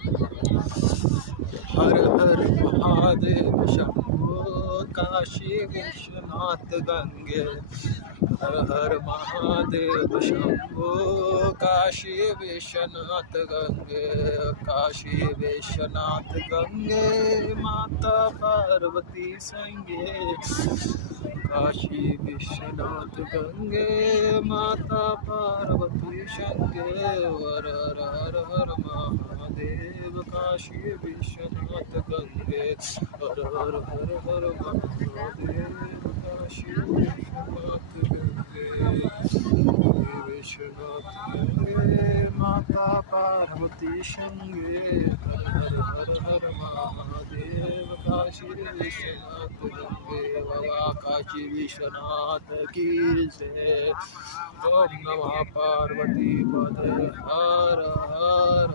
हर हर महादेव शंभो काशी विश्वनाथ गंगे। हर हर महादेव शंभो काशी विश्वनाथ गंगे। काशी विश्वनाथ गंगे माता पार्वती संगे। काशी विश्वनाथ गंगे माता पार्वती संगे। हर हर हर हर महादेव काशी विश्वनाथ गंगे। हर हर हर हर महादेव काशी विश्वनाथ गंगे। विश्वनाथ गंगे माता पार्वती संगे। हर हर हर महादेव काशी विश्वनाथ गंगे। बाबा काशी विश्वनाथ की जय। ओम नमः पार्वती पदे हर हर